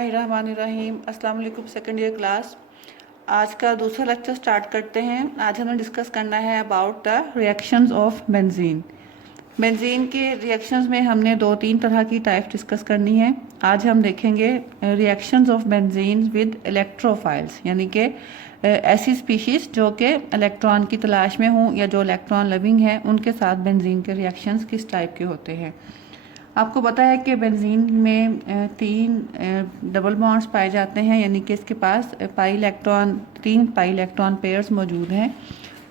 बिस्मिल्लाहिर्रहमानिर्रहीम। अस्सलाम वालेकुम सेकेंड ईयर क्लास। आज का दूसरा लेक्चर स्टार्ट करते हैं। आज हमें डिस्कस करना है about the reactions of benzene. Benzene के रिएक्शंस में हमने दो तीन तरह की टाइप डिस्कस करनी है। आज हम देखेंगे reactions of benzene with electrophiles, यानी कि ऐसी स्पीशीज़ जो कि इलेक्ट्रॉन की तलाश में हों या जो इलेक्ट्रॉन लविंग है, उनके साथ बेंजीन के रिएक्शंस किस टाइप के होते हैं। आपको पता है कि बेंजीन में तीन डबल बॉन्ड्स पाए जाते हैं, यानी कि इसके पास तीन पाई इलेक्ट्रॉन पेयर्स मौजूद हैं।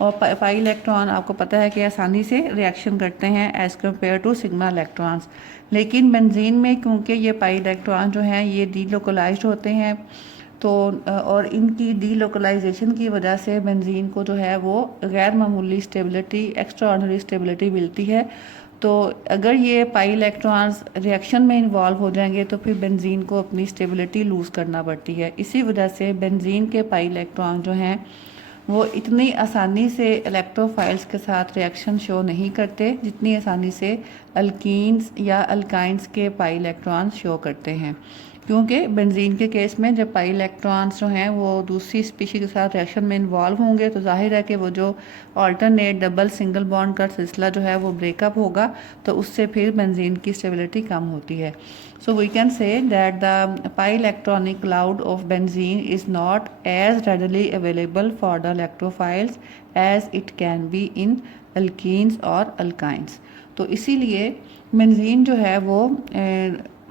और पाई इलेक्ट्रॉन आपको पता है कि आसानी से रिएक्शन करते हैं as compare to sigma electrons. लेकिन बेंजीन में क्योंकि ये पाई इलेक्ट्रॉन जो हैं ये डीलोकलाइज्ड होते हैं, तो और इनकी डीलोकलाइजेशन की वजह से बेंजीन को जो है वो गैर मामूली स्टेबिलिटी, एक्स्ट्रा ऑर्डिनरी स्टेबिलिटी मिलती है। तो अगर ये पाई इलेक्ट्रॉन्स रिएक्शन में इन्वॉल्व हो जाएंगे तो फिर बेंजीन को अपनी स्टेबिलिटी लूज़ करना पड़ती है। इसी वजह से बेंजीन के पाई इलेक्ट्रॉन जो हैं वो इतनी आसानी से इलेक्ट्रोफाइल्स के साथ रिएक्शन शो नहीं करते जितनी आसानी से अल्कीन्स या अल्काइंस के पाई इलेक्ट्रॉन्स शो करते हैं। क्योंकि बेंजीन के केस में जब पाई इलेक्ट्रॉन्स जो हैं वो दूसरी स्पीशी के साथ रिएक्शन में इन्वॉल्व होंगे तो जाहिर है कि वो जो ऑल्टरनेट डबल सिंगल बॉन्ड का सिलसिला जो है वो ब्रेकअप होगा, तो उससे फिर बेंजीन की स्टेबिलिटी कम होती है। So we can say that the pi electronic cloud of benzene is not as readily available for the electrophiles as it can be in alkenes और अल्काइंस। तो इसीलिए बेंजीन जो है वो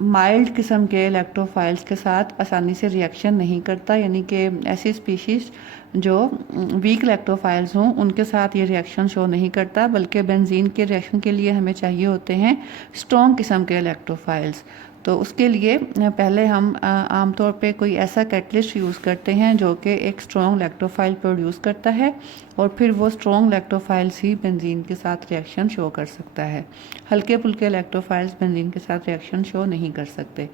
माइल्ड किस्म के इलेक्ट्रोफाइल्स के साथ आसानी से रिएक्शन नहीं करता, यानी कि ऐसी स्पीशीज़ जो वीक इलेक्ट्रोफाइल्स हों उनके साथ ये रिएक्शन शो नहीं करता, बल्कि बेंजीन के रिएक्शन के लिए हमें चाहिए होते हैं स्ट्रॉन्ग किस्म के इलेक्ट्रोफाइल्स। तो उसके लिए पहले हम आमतौर पे कोई ऐसा कैटलिस्ट यूज़ करते हैं जो कि एक स्ट्रॉन्ग इलेक्ट्रोफाइल प्रोड्यूस करता है, और फिर वो स्ट्रॉन्ग इलेक्ट्रोफाइल्स ही बेंजीन के साथ रिएक्शन शो कर सकता है। हल्के फुल्के इलेक्ट्रोफाइल्स बेंजीन के साथ रिएक्शन शो नहीं कर सकते।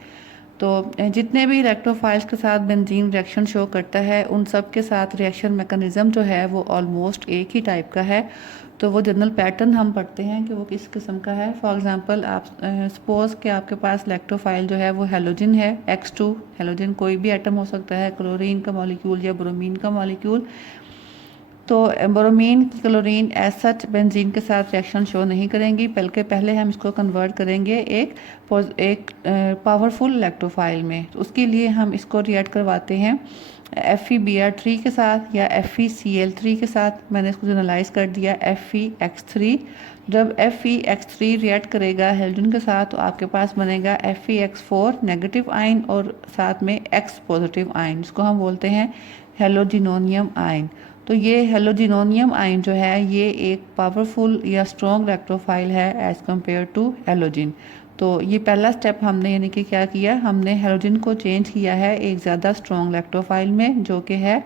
तो जितने भी इलेक्ट्रोफाइल्स के साथ बेंजीन रिएक्शन शो करता है उन सब के साथ रिएक्शन मैकेनिज़्म जो है वो ऑलमोस्ट एक ही टाइप का है। तो वो जनरल पैटर्न हम पढ़ते हैं कि वो किस किस्म का है। फॉर एग्जांपल आप सपोज़ कि आपके पास इलेक्ट्रोफाइल जो है वो हेलोजन है, X2 हेलोजन कोई भी एटम हो सकता है, क्लोरीन का मॉलिक्यूल या ब्रोमीन का मॉलिक्यूल। तो bromine chlorine as such benzene के साथ रिएक्शन शो नहीं करेंगी, बल्कि पहले हम इसको कन्वर्ट करेंगे एक पावरफुल इलेक्ट्रोफाइल में। तो उसके लिए हम इसको रिएक्ट करवाते हैं FeBr3 के साथ या FeCl3 के साथ। मैंने इसको जनरलाइज कर दिया FeX3। जब FeX3 रिएक्ट करेगा हेलोजन के साथ तो आपके पास बनेगा FeX4 नेगेटिव आयन और साथ में X पॉजिटिव आयन, जिसको हम बोलते हैं हेलोजिनोनियम आयन। तो ये हेलोजिनोनियम आयन जो है ये एक पावरफुल या स्ट्रॉन्ग इलेक्ट्रोफाइल है एज़ कम्पेयर टू हेलोजिन। तो ये पहला स्टेप हमने यानी कि क्या किया, हमने हेलोजन को चेंज किया है एक ज़्यादा स्ट्रॉन्ग इलेक्ट्रोफाइल में जो कि है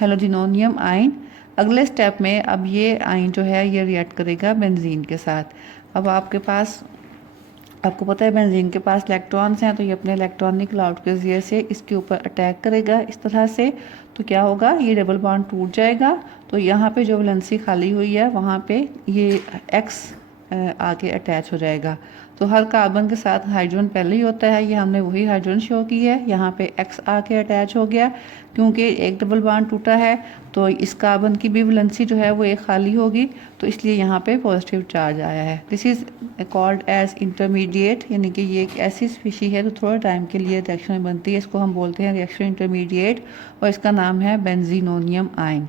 हेलोजिनोनियम आयन। अगले स्टेप में अब ये आयन जो है ये रिएक्ट करेगा बेंजीन के साथ। अब आपको पता है बेंजीन के पास इलेक्ट्रॉन्स हैं, तो ये अपने इलेक्ट्रॉनिक क्लाउड के ज़रिए से इसके ऊपर अटैक करेगा इस तरह से। तो क्या होगा, ये डबल बॉन्ड टूट जाएगा। तो यहाँ पे जो वैलेंसी खाली हुई है वहाँ पे ये X आके अटैच हो जाएगा। तो हर कार्बन के साथ हाइड्रोजन पहले ही होता है, ये हमने वही हाइड्रोजन शो की है। यहाँ पे X आके अटैच हो गया क्योंकि एक डबल बॉन्ड टूटा है, तो इस कार्बन की भी वैलेंसी जो है वो एक खाली होगी, तो इसलिए यहाँ पे पॉजिटिव चार्ज आया है। This is called as intermediate, यानी कि ये एक ऐसी स्पीशी है जो थोड़े टाइम के लिए रिएक्शन में बनती है। इसको हम बोलते हैं रिएक्शन इंटरमीडिएट और इसका नाम है बेंजीनोनियम आयन।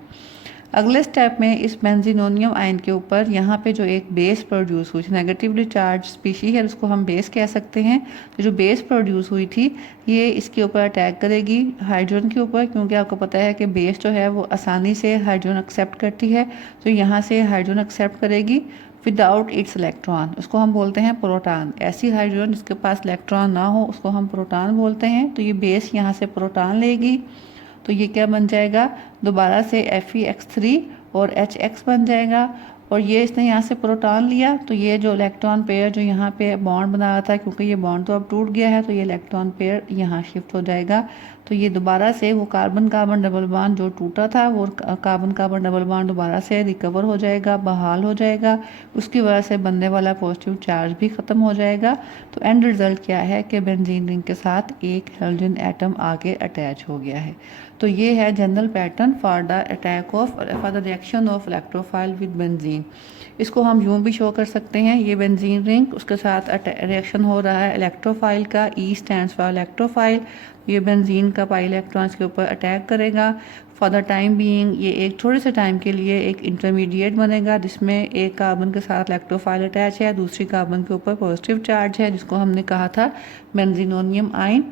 अगले स्टेप में इस बेंजीनोनियम आयन के ऊपर यहाँ पे जो एक बेस प्रोड्यूस हुई थी, नेगेटिवली चार्ज स्पीशी है, उसको हम बेस कह सकते हैं। तो जो बेस प्रोड्यूस हुई थी ये इसके ऊपर अटैक करेगी हाइड्रोजन के ऊपर, क्योंकि आपको पता है कि बेस जो है वो आसानी से हाइड्रोजन एक्सेप्ट करती है। तो यहाँ से हाइड्रोजन एक्सेप्ट करेगी विदाउट इट्स इलेक्ट्रॉन, उसको हम बोलते हैं प्रोटॉन। ऐसी हाइड्रोजन जिसके पास इलेक्ट्रॉन ना हो उसको हम प्रोटॉन बोलते हैं। तो ये बेस यहाँ से प्रोटॉन लेगी, तो ये क्या बन जाएगा, दोबारा से FeX3 और HX बन जाएगा। और ये इसने यहाँ से प्रोटॉन लिया, तो ये जो इलेक्ट्रॉन पेयर जो यहाँ पे बॉन्ड बना रहा था, क्योंकि ये बॉन्ड तो अब टूट गया है, तो ये इलेक्ट्रॉन पेयर यहाँ शिफ्ट हो जाएगा। तो ये दोबारा से वो कार्बन कार्बन डबल बॉन्ड जो टूटा था, वो कार्बन कार्बन डबल बॉन्ड दोबारा से रिकवर हो जाएगा, बहाल हो जाएगा। उसकी वजह से बनने वाला पॉजिटिव चार्ज भी ख़त्म हो जाएगा। तो एंड रिज़ल्ट क्या है कि बेंजीन रिंग के साथ एक हाइड्रोजन एटम आके अटैच हो गया है। तो ये है general pattern for the reaction of electrophile with benzene. इसको हम यूँ भी शो कर सकते हैं, ये बेंजीन रिंग, उसके साथ रिएक्शन हो रहा है इलेक्ट्रोफाइल का, ई स्टैंड्स फॉर इलेक्ट्रोफाइल। ये बेंजीन का पाई इलेक्ट्रॉन्स के ऊपर अटैक करेगा। फॉर द टाइम बीइंग ये एक थोड़े से टाइम के लिए एक इंटरमीडिएट बनेगा, जिसमें एक कार्बन के साथ इलेक्ट्रोफाइल अटैच है, दूसरी कार्बन के ऊपर पॉजिटिव चार्ज है, जिसको हमने कहा था बेंजीनोनियम आयन।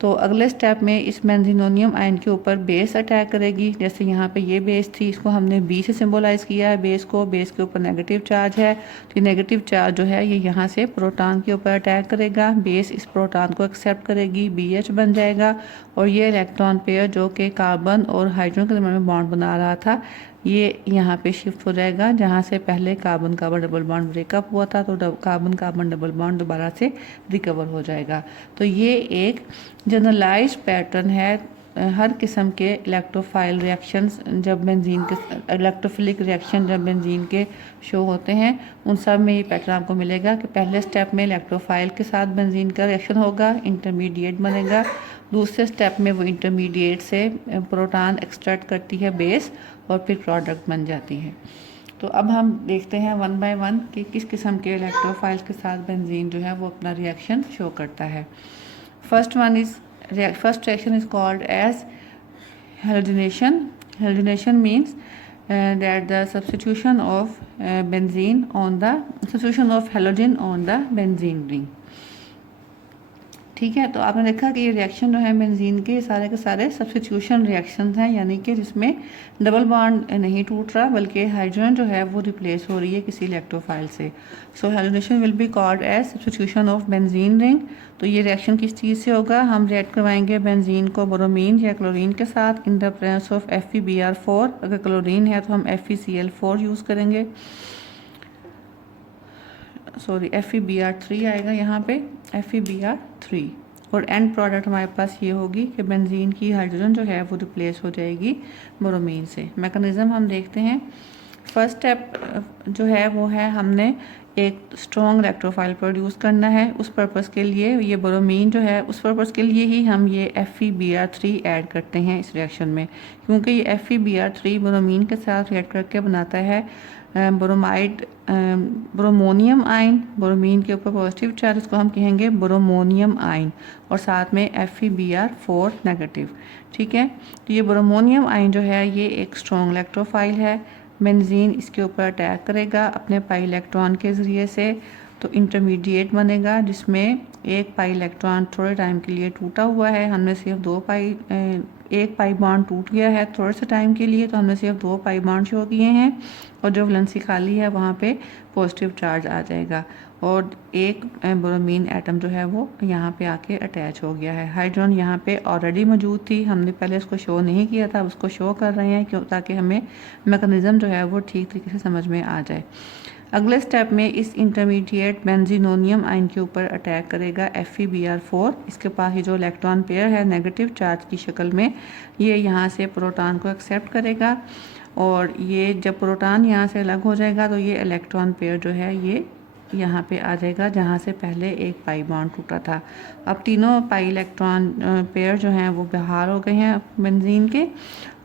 तो अगले स्टेप में इस बेंजीनोनियम आयन के ऊपर बेस अटैक करेगी। जैसे यहाँ पे ये बेस थी, इसको हमने बी से सिंबलाइज किया है बेस को। बेस के ऊपर नेगेटिव चार्ज है, तो ये नेगेटिव चार्ज जो है ये यहाँ से प्रोटॉन के ऊपर अटैक करेगा। बेस इस प्रोटॉन को एक्सेप्ट करेगी, BH बन जाएगा। और ये इलेक्ट्रॉन पेयर जो कि कार्बन और हाइड्रोजन के दरमियान बॉन्ड बना रहा था, ये यहाँ पे शिफ्ट हो जाएगा, जहाँ से पहले carbon carbon double bond breakup हुआ था, तो कार्बन कार्बन डबल बॉन्ड दोबारा से रिकवर हो जाएगा। तो ये एक जनरलाइज पैटर्न है हर किस्म के इलेक्ट्रोफाइल रिएक्शंस जब बेंजीन के इलेक्ट्रोफिलिक रिएक्शन जब बेंजीन के शो होते हैं, उन सब में ये पैटर्न आपको मिलेगा कि पहले स्टेप में इलेक्ट्रोफाइल के साथ बेंजीन का रिएक्शन होगा, इंटरमीडिएट बनेगा। दूसरे स्टेप में वो इंटरमीडिएट से प्रोटॉन एक्सट्रैक्ट करती है बेस, और फिर प्रोडक्ट बन जाती है। तो अब हम देखते हैं वन बाय वन कि किस किस्म के इलेक्ट्रोफाइल्स के साथ बेंजीन जो है वो अपना रिएक्शन शो करता है। First reaction is called as halogenation. Halogenation means that the substitution of substitution of halogen on the benzene ring. ठीक है, तो आपने देखा कि ये रिएक्शन जो है बेंजीन के सारे सब्स्टिट्यूशन रिएक्शन हैं, यानी कि जिसमें डबल बॉन्ड नहीं टूट रहा, बल्कि हाइड्रोजन जो है वो रिप्लेस हो रही है किसी इलेक्ट्रोफाइल से। So halogenation will be called as substitution of benzene ring. तो ये रिएक्शन किस चीज़ से होगा? हम रिएक्ट करवाएंगे बेंजीन को ब्रोमीन या क्लोरीन के साथ in the presence of FeBr4। अगर क्लोरीन है तो हम FeCl4 यूज़ करेंगे, सॉरी FeBr3 आएगा यहाँ पे, FeBr3। और एंड प्रोडक्ट हमारे पास ये होगी कि बेंजीन की हाइड्रोजन जो है वो रिप्लेस हो जाएगी ब्रोमीन से। मैकेनिज्म हम देखते हैं। फर्स्ट स्टेप जो है वो है हमने एक स्ट्रॉन्ग इलेक्ट्रोफाइल प्रोड्यूस करना है। उस पर्पस के लिए ये ब्रोमीन जो है, उस पर्पस के लिए ही हम ये FeBr3 ऐड करते हैं इस रिएक्शन में, क्योंकि ये FeBr3 ब्रोमीन के साथ रिएक्ट करके बनाता है ब्रोमाइड ब्रोमोनियम आयन। ब्रोमीन के ऊपर पॉजिटिव चार्ज, इसको हम कहेंगे ब्रोमोनियम आयन, और साथ में FeBr4 नेगेटिव। ठीक है, तो ये ब्रोमोनियम आयन जो है ये एक स्ट्रॉन्ग इलेक्ट्रोफाइल है। बेंजीन इसके ऊपर अटैक करेगा अपने पाई इलेक्ट्रॉन के ज़रिए से, तो इंटरमीडिएट बनेगा जिसमें एक पाई इलेक्ट्रॉन थोड़े टाइम के लिए टूटा हुआ है। हमने सिर्फ एक पाई बॉन्ड टूट गया है थोड़े से टाइम के लिए, तो हमने सिर्फ 2 पाई बॉन्ड शो किए हैं, और जो वैलेंसी खाली है वहाँ पे पॉजिटिव चार्ज आ जाएगा, और एक ब्रोमीन एटम जो है वो यहाँ पे आके अटैच हो गया है। हाइड्रोजन यहाँ पे ऑलरेडी मौजूद थी, हमने पहले उसको शो नहीं किया था, उसको शो कर रहे हैं क्यों, ताकि हमें मैकेनिज्म जो है वो ठीक तरीके से समझ में आ जाए। अगले स्टेप में इस इंटरमीडिएट बेंजीनोनियम आयन के ऊपर अटैक करेगा FeBr4। इसके पास ये जो इलेक्ट्रॉन पेयर है नेगेटिव चार्ज की शक्ल में, ये यहाँ से प्रोटॉन को एक्सेप्ट करेगा, और ये जब प्रोटॉन यहाँ से अलग हो जाएगा तो ये इलेक्ट्रॉन पेयर जो है ये यहाँ पे आ जाएगा जहाँ से पहले एक पाई बॉन्ड टूटा था। अब तीनों पाई इलेक्ट्रॉन पेयर जो हैं वो बहाल हो गए हैं बेंजीन के,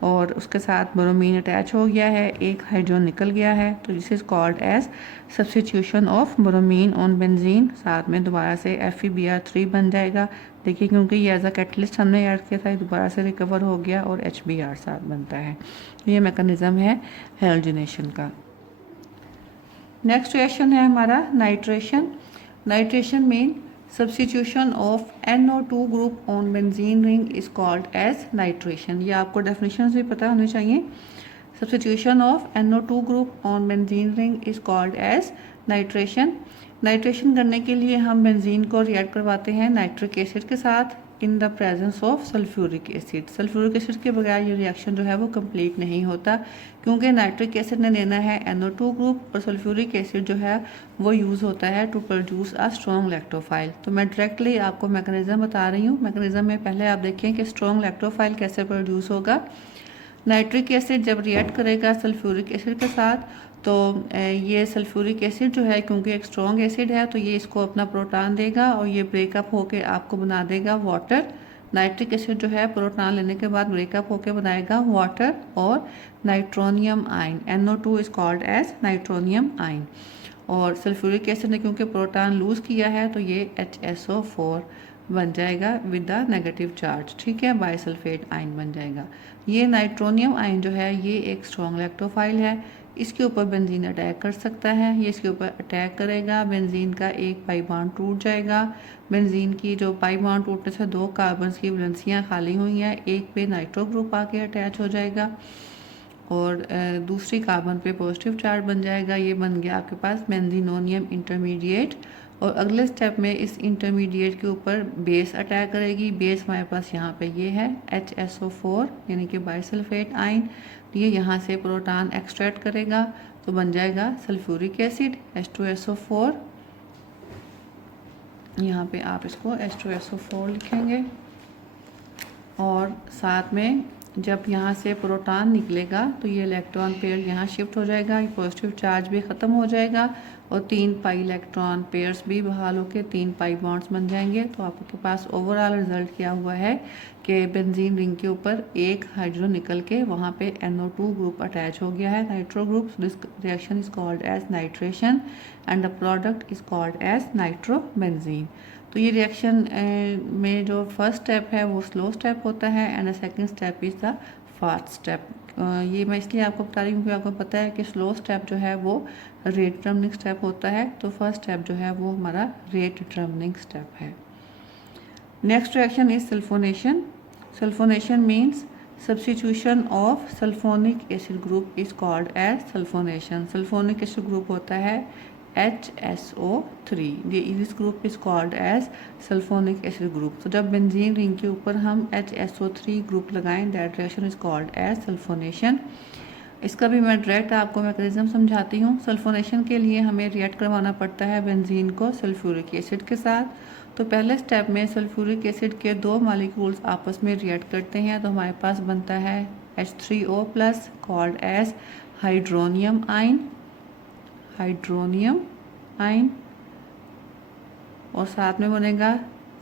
और उसके साथ ब्रोमीन अटैच हो गया है, एक हाइड्रोजन निकल गया है। तो this is called as substitution of bromine on benzene. साथ में दोबारा से FeBr3 बन जाएगा। देखिए, क्योंकि ये एज अ कैटलिस्ट हमने ऐड किया था, दोबारा से रिकवर हो गया और HBr साथ बनता है। ये मैकेनिज्म है हैलोजेनेशन का। नेक्स्ट रिएक्शन है हमारा nitration. Nitration mean substitution of NO2 group on benzene ring is called as nitration. ये आपको डेफिनेशन भी पता होनी चाहिए। Substitution of NO2 group on benzene ring is called as nitration. Nitration करने के लिए हम बेंजीन को रिएक्ट करवाते हैं नाइट्रिक एसिड के साथ in the presence of sulphuric acid. Sulphuric acid के बगैर ये रिएक्शन जो है वो कंप्लीट नहीं होता, क्योंकि नाइट्रिक एसिड ने देना है NO2 ग्रुप और सल्फ्यूरिक एसिड जो है वो यूज़ होता है टू प्रोड्यूस अ स्ट्रॉन्ग लैक्टोफाइल। तो मैं डायरेक्टली आपको मैकेनिज्म बता रही हूँ। मैकेनिज्म में पहले आप देखें कि स्ट्रॉन्ग लैक्टोफाइल कैसे प्रोड्यूस होगा। नाइट्रिक एसिड जब रिएक्ट करेगा सल्फ्यूरिक एसिड के साथ, तो ये सल्फ्यूरिक एसिड जो है क्योंकि एक स्ट्रॉन्ग एसिड है, तो ये इसको अपना प्रोटॉन देगा और ये ब्रेकअप होके आपको बना देगा वाटर। नाइट्रिक एसिड जो है प्रोटॉन लेने के बाद ब्रेकअप होके बनाएगा वाटर और nitronium ion. NO2 is called as nitronium ion. और सल्फ्यूरिक एसिड ने क्योंकि प्रोटॉन लूज किया है, तो ये HSO4 बन जाएगा विद द नेगेटिव चार्ज, ठीक है, बाइसल्फेट आयन बन जाएगा। ये नाइट्रोनियम आयन जो है ये एक स्ट्रॉन्ग लैक्टोफाइल है, इसके ऊपर बेंजीन अटैक कर सकता है। ये इसके ऊपर अटैक करेगा, बेंजीन का एक पाई बॉन्ड टूट जाएगा। बेंजीन की जो पाई बॉन्ड टूटने से 2 कार्बन की वैलेंसियाँ खाली हुई हैं, एक पे नाइट्रो ग्रुप आके अटैच हो जाएगा और दूसरी कार्बन पे पॉजिटिव चार्ज बन जाएगा। ये बन गया आपके पास बेंजीनोनियम इंटरमीडिएट। और अगले स्टेप में इस इंटरमीडिएट के ऊपर बेस अटैक करेगी। बेस हमारे पास यहाँ पे ये है HSO4 यानी कि बाइसल्फेट आयन। ये यहाँ से प्रोटॉन एक्सट्रैक्ट करेगा तो बन जाएगा सल्फ्यूरिक एसिड H2SO4। यहाँ पे आप इसको H2SO4 लिखेंगे और साथ में जब यहाँ से प्रोटॉन निकलेगा तो ये इलेक्ट्रॉन पेयर यहाँ शिफ्ट हो जाएगा, ये पॉजिटिव चार्ज भी ख़त्म हो जाएगा और 3 पाई इलेक्ट्रॉन पेयर्स भी बहाल होकर 3 पाई बॉन्ड्स बन जाएंगे। तो आपके पास ओवरऑल रिजल्ट क्या हुआ है कि बेंजीन रिंग के ऊपर एक हाइड्रोजन निकल के वहाँ पे NO2 ग्रुप अटैच हो गया है, nitro group. This reaction is called as nitration and the product is called as nitrobenzene. तो ये रिएक्शन में जो फर्स्ट स्टेप है वो स्लो स्टेप होता है and the second step is the fast step. ये मैं इसलिए आपको बता रही हूँ क्योंकि आपको पता है कि स्लो स्टेप जो है वो रेट डिटरमिनिंग स्टेप होता है, तो फर्स्ट स्टेप जो है वो हमारा रेट डिटरमिनिंग स्टेप है। Next reaction is sulphonation. Sulphonation means substitution of sulphonic acid group is called as sulphonation. Sulphonic acid group होता है HSO3। This group is called as sulphonic acid group. तो जब benzene ring के ऊपर हम HSO3 group लगाएं, that reaction is called as sulphonation. इसका भी मैं डायरेक्ट आपको मैकेनिज्म समझाती हूँ। सल्फोनेशन के लिए हमें रिएक्ट करवाना पड़ता है बेंजीन को सल्फ्यूरिक एसिड के साथ। तो पहले स्टेप में सल्फ्यूरिक एसिड के 2 मॉलिक्यूल्स आपस में रिएक्ट करते हैं, तो हमारे पास बनता है H3O+ called as hydronium ion, hydronium ion. और साथ में बनेगा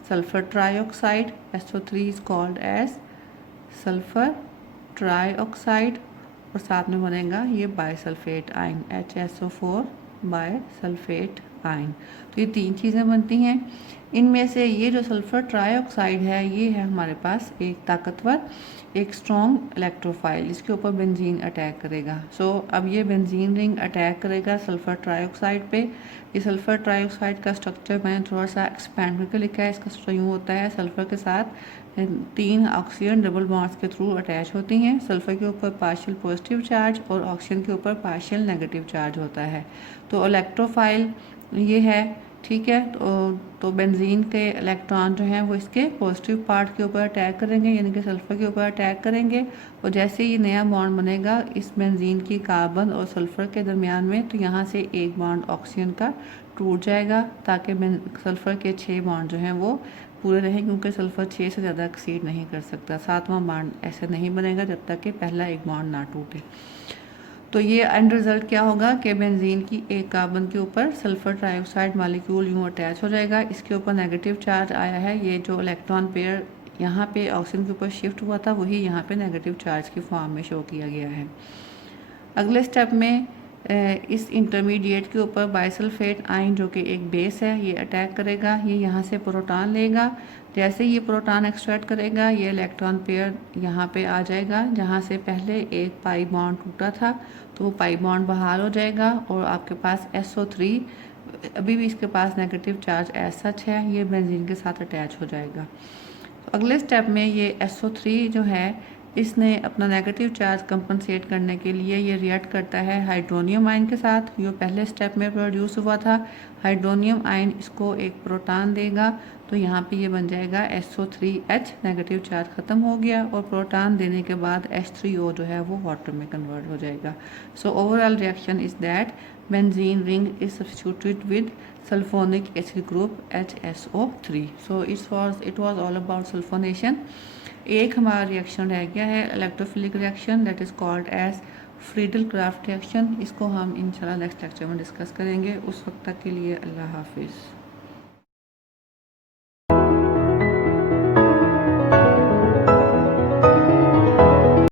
sulphur trioxide, SO3 is called as sulphur trioxide. और साथ में बनेगा ये bisulphate ion HSO4 bisulphate ion. तो ये 3 चीज़ें बनती हैं। इनमें से ये जो सल्फर ट्राईऑक्साइड है ये है हमारे पास एक ताकतवर, एक स्ट्रॉन्ग इलेक्ट्रोफाइल, इसके ऊपर बेंजीन अटैक करेगा। अब ये बेंजीन रिंग अटैक करेगा सल्फर ट्राईऑक्साइड पे। ये सल्फर ट्राईऑक्साइड का स्ट्रक्चर मैंने थोड़ा सा एक्सपैंड करके लिखा है। इसका स्ट्रक्चर यूँ होता है, सल्फर के साथ 3 ऑक्सीजन डबल बॉन्ड्स के थ्रू अटैच होती हैं। सल्फर के ऊपर पार्शियल पॉजिटिव चार्ज और ऑक्सीजन के ऊपर पार्शियल नेगेटिव चार्ज होता है। तो इलेक्ट्रोफाइल ये है, ठीक है। तो बेंजीन के इलेक्ट्रॉन जो हैं वो इसके पॉजिटिव पार्ट के ऊपर अटैक करेंगे, यानी कि सल्फर के ऊपर अटैक करेंगे। और जैसे ही नया बॉन्ड बनेगा इस बेंजीन की कार्बन और सल्फर के दरमियान में, तो यहाँ से एक बॉन्ड ऑक्सीजन का टूट जाएगा ताकि सल्फर के 6 बॉन्ड जो हैं वो पूरे रहें, क्योंकि सल्फर 6 से ज़्यादा एक्सीड नहीं कर सकता। 7वां बॉन्ड ऐसे नहीं बनेगा जब तक कि पहला एक बॉन्ड ना टूटे। तो ये एंड रिजल्ट क्या होगा कि बेंजीन की एक कार्बन के ऊपर सल्फर ट्राईऑक्साइड मॉलिक्यूल यूँ अटैच हो जाएगा, इसके ऊपर नेगेटिव चार्ज आया है। ये जो इलेक्ट्रॉन पेयर यहाँ पे ऑक्सीजन के ऊपर शिफ्ट हुआ था वही यहाँ पे नेगेटिव चार्ज की फॉर्म में शो किया गया है। अगले स्टेप में इस इंटरमीडिएट के ऊपर बाइसल्फेट आयन जो कि एक बेस है ये अटैक करेगा। ये यहाँ से प्रोटॉन लेगा, जैसे ये प्रोटॉन एक्सट्रैक्ट करेगा ये इलेक्ट्रॉन पेयर यहाँ पे आ जाएगा जहाँ से पहले एक पाई बॉन्ड टूटा था, तो वो पाई बॉन्ड बहाल हो जाएगा और आपके पास SO3 अभी भी इसके पास नेगेटिव चार्ज एज सच है, ये बेंजीन के साथ अटैच हो जाएगा। तो अगले स्टेप में ये SO3 जो है इसने अपना नेगेटिव चार्ज कंपनसेट करने के लिए ये रिएक्ट करता है हाइड्रोनियम आयन के साथ, जो पहले स्टेप में प्रोड्यूस हुआ था। हाइड्रोनियम आयन इसको एक प्रोटॉन देगा, तो यहाँ पे ये बन जाएगा SO3H, नेगेटिव चार्ज ख़त्म हो गया, और प्रोटॉन देने के बाद H3O जो है वो वाटर में कन्वर्ट हो जाएगा। So overall reaction is that benzene ring is substituted with sulphonic acid group HSO3। So it was all about sulphonation. एक हमारा रिएक्शन रह गया है electrophilic reaction, that is called as Friedel Craft reaction. इसको हम इंशाल्लाह नेक्स्ट लेक्चर में discuss करेंगे। उस वक्त तक के लिए अल्लाह हाफिज़।